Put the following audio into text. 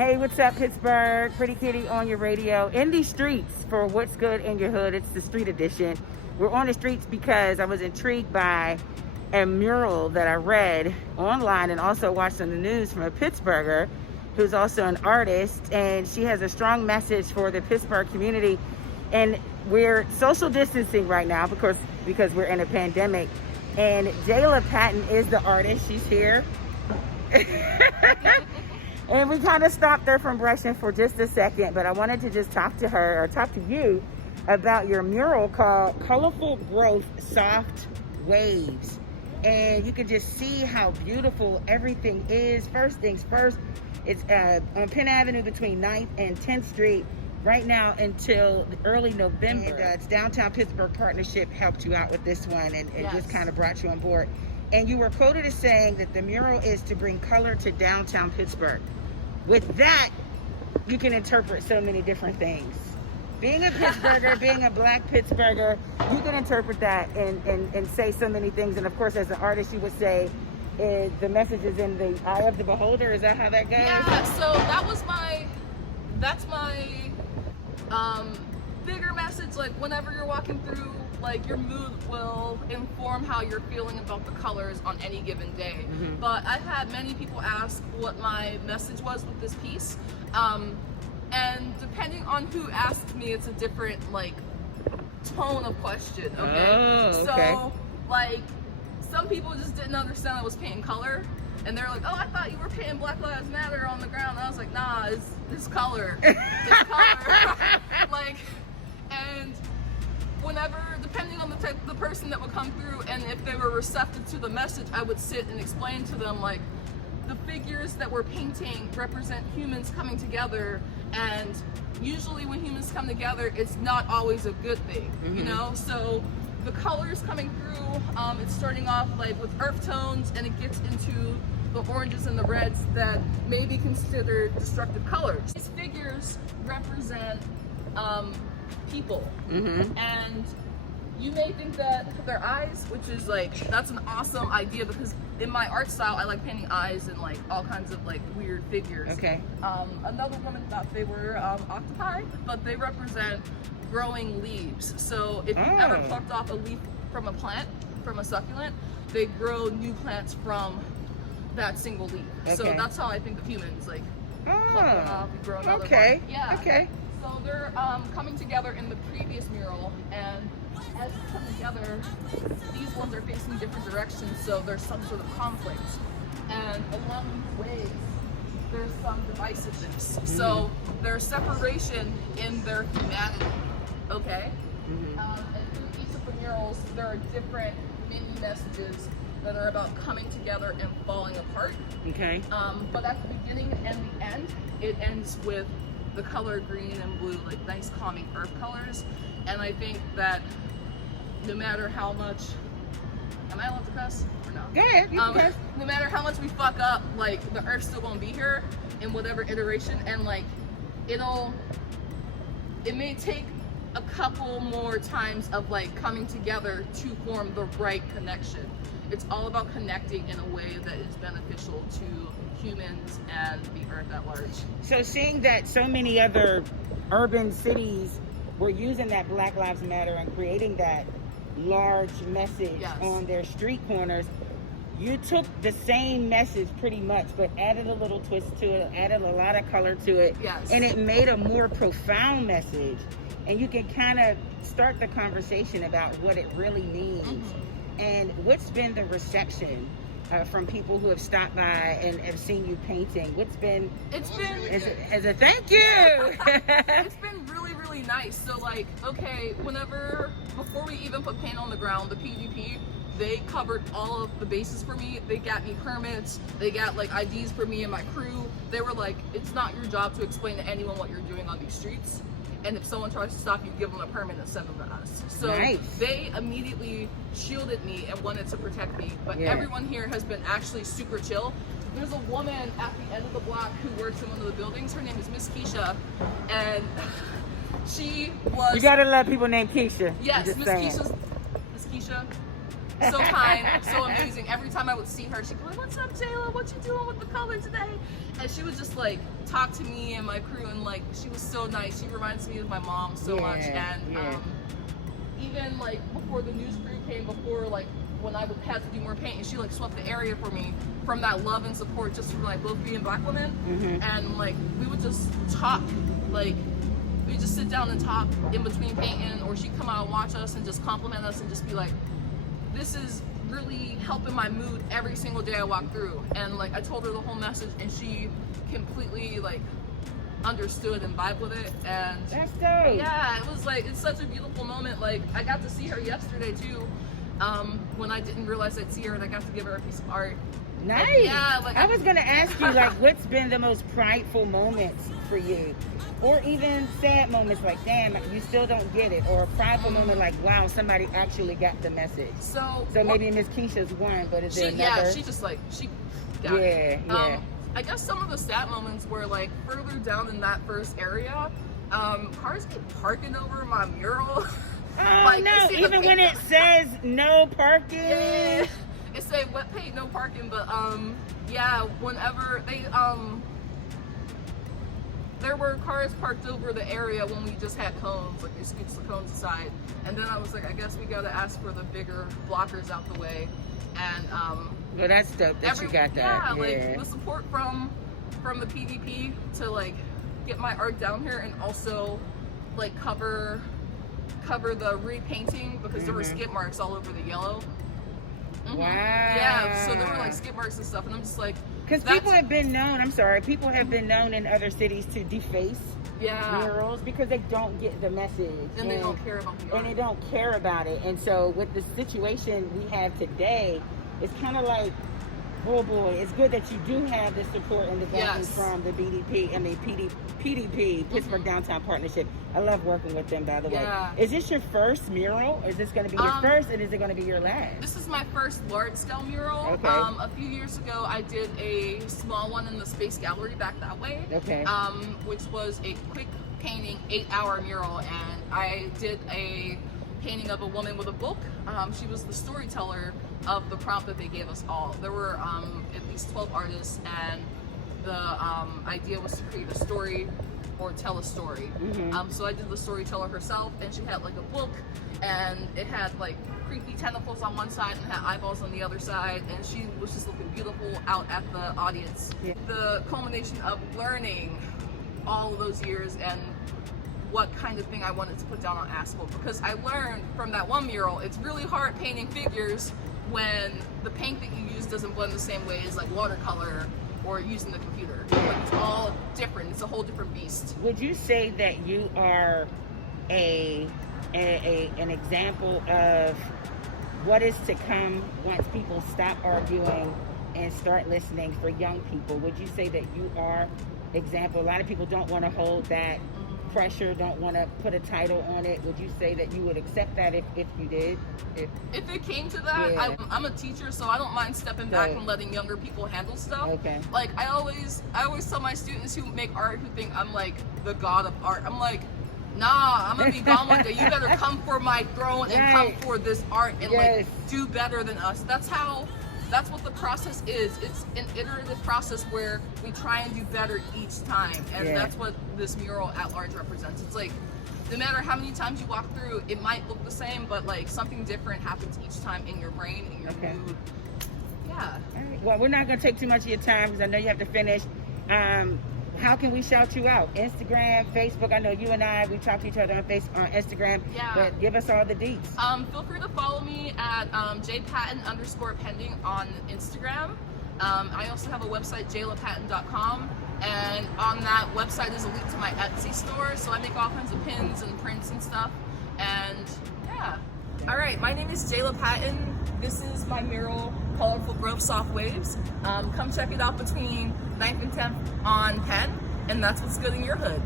Hey, what's up, Pittsburgh? Pretty Kitty on your radio. In these streets for What's Good in Your Hood. It's the street edition. We're on the streets because I was intrigued by a mural that I read online and also watched on the news from a Pittsburgher who's also an artist. And she has a strong message for the Pittsburgh community. And we're social distancing right now because we're in a pandemic. And Jayla Patton is the artist. She's here. And we kind of stopped her from brushing for just a second, but I wanted to just talk to you about your mural called Colorful Growth Soft Waves. And you can just see how beautiful everything is. First things first, it's on Penn Avenue between 9th and 10th Street right now until early November. And it's Downtown Pittsburgh Partnership helped you out with this one and yes, just kind of brought you on board. And you were quoted as saying that the mural is to bring color to downtown Pittsburgh. With that, you can interpret so many different things. Being a Pittsburgher, being a black Pittsburgher, you can interpret that and say so many things. And of course, as an artist, you would say the message is in the eye of the beholder. Is that how that goes? Yeah, so that's my bigger message. Like whenever you're walking through, like your mood will inform how you're feeling about the colors on any given day. Mm-hmm. But I've had many people ask what my message was with this piece. And depending on who asked me, it's a different like tone of question, okay? Oh, okay. So like some people just didn't understand I was painting color. And they're like, oh, I thought you were painting Black Lives Matter on the ground. And I was like, nah, it's color. It's color. Like, and whenever, depending on the person that would come through and if they were receptive to the message, I would sit and explain to them like the figures that we're painting represent humans coming together, and usually when humans come together, it's not always a good thing, mm-hmm, you know? So the colors coming through, it's starting off like with earth tones and it gets into the oranges and the reds that may be considered destructive colors. These figures represent people, mm-hmm, and you may think that they're eyes, which is like, that's an awesome idea because in my art style I like painting eyes and like all kinds of like weird figures. Okay. Another woman thought they were octopi, but they represent growing leaves. So if you've ever plucked off a leaf from a plant, from a succulent, they grow new plants from that single leaf. Okay. So that's how I think of humans, like pluck one off and grow another one. Yeah. Okay. So they're coming together in the previous mural, and as they come together, these ones are facing different directions, so there's some sort of conflict. And along these ways, there's some divisiveness. Mm-hmm. So there's separation in their humanity, okay? Mm-hmm. And through each of the murals, there are different mini messages that are about coming together and falling apart. Okay. But at the beginning and the end, it ends with the color green and blue, like nice calming earth colors. And I think that no matter how much, am I allowed to cuss or no? Go ahead, you can cuss. No matter how much we fuck up, like the earth's still gonna be here in whatever iteration, and like it may take a couple more times of like coming together to form the right connection. It's all about connecting in a way that is beneficial to humans and the earth at large. So seeing that so many other urban cities were using that Black Lives Matter and creating that large message, yes, on their street corners, you took the same message pretty much, but added a little twist to it, added a lot of color to it, yes, and it made a more profound message. And you can kind of start the conversation about what it really means. Mm-hmm. And what's been the reception from people who have stopped by and have seen you painting? It's been as a thank you. It's been really nice. So like, okay, before we even put paint on the ground, the PvP, they covered all of the bases for me. They got me permits, they got like IDs for me and my crew. They were like, it's not your job to explain to anyone what you're doing on these streets. And if someone tries to stop you, give them a permit and send them to us. So nice. They immediately shielded me and wanted to protect me. But everyone here has been actually super chill. There's a woman at the end of the block who works in one of the buildings. Her name is Miss Keisha. And she was... You gotta let people name Keisha. Yes, Miss Keisha. so kind, so amazing. Every time I would see her, she'd be like, "What's up, Jayla? What you doing with the color today?" And she would just like talk to me and my crew, and like she was so nice. She reminds me of my mom so much. And even like before the news crew came, before like when I would have to do more painting, she like swept the area for me from that love and support, just from like both being Black women. And like we would just talk, like we just sit down and talk in between painting, or she'd come out and watch us and just compliment us and just be like, "This is really helping my mood every single day I walk through." And like I told her the whole message, and she completely like understood and vibed with it. And that's dope. Yeah, it was like, it's such a beautiful moment. Like I got to see her yesterday too, when I didn't realize I'd see her, and I got to give her a piece of art. Nice. And yeah, like I was gonna ask you, like, what's been the most prideful moments for you, or even sad moments, like, damn, you still don't get it, or a prideful moment, like, wow, somebody actually got the message. So maybe Miss Keisha's one, but is there another? Yeah, she just like she got it. I guess some of the sad moments were like further down in that first area. Cars keep parking over my mural. Oh like, no! Even when it says no parking. Yeah. It said wet paint, no parking, but yeah, whenever they there were cars parked over the area when we just had cones, like they scooched the cones aside, and then I was like, I guess we gotta ask for the bigger blockers out the way, and well, that's dope that you got that. Yeah, like the support from the PDP to like get my art down here, and also like cover the repainting, because there were skid marks all over the yellow. Wow. Yeah, so there were like skid marks and stuff, and I'm just like, because people have been known, people have been known in other cities to deface murals because they don't get the message. And they don't care about the art. And they don't care about it. And so with the situation we have today, it's kind of like, oh boy, it's good that you do have the support and the backing from the PDP, Pittsburgh Downtown Partnership. I love working with them, by the way. Is this your first mural? Is this going to be your first, and is it going to be your last? This is my first large-scale mural. Okay. A few years ago, I did a small one in the Space Gallery back that way. Okay. Which was a quick painting, 8-hour mural, and I did a painting of a woman with a book. She was the storyteller of the prompt that they gave us all. There were at least 12 artists, and the idea was to create a story or tell a story. So I did the storyteller herself, and she had like a book, and it had like creepy tentacles on one side and had eyeballs on the other side, and she was just looking beautiful out at the audience. The culmination of learning all of those years and what kind of thing I wanted to put down on asphalt, because I learned from that one mural, it's really hard painting figures when the paint that you use doesn't blend the same way as like watercolor or using the computer. Like, it's all different. It's a whole different beast. Would you say that you are an example of what is to come once people stop arguing and start listening for young people? Would you say that you are example? A lot of people don't want to hold that pressure, don't want to put a title on it. Would you say that you would accept that if you did? If it came to that, I'm a teacher, so I don't mind stepping back and letting younger people handle stuff. Okay. Like I always tell my students who make art, who think I'm like the god of art, I'm like, nah, I'm gonna be gone one day. You better come for my throne and come for this art and like do better than us. That's what the process is. It's an iterative process where we try and do better each time. And that's what this mural at large represents. It's like, no matter how many times you walk through, it might look the same, but like something different happens each time in your brain, in your mood. Yeah. All right. Well, we're not gonna take too much of your time because I know you have to finish. How can we shout you out? Instagram, Facebook. I know you and we talk to each other on Instagram. Yeah. But give us all the deets. Feel free to follow me at jpatton_pending on Instagram. I also have a website, jaylapatton.com, and on that website is a link to my Etsy store. So I make all kinds of pins and prints and stuff. And yeah. All right, my name is Jayla Patton. This is my mural, Colorful Grove Soft Waves. Come check it out between 9th and 10th on Penn, and that's what's good in your hood.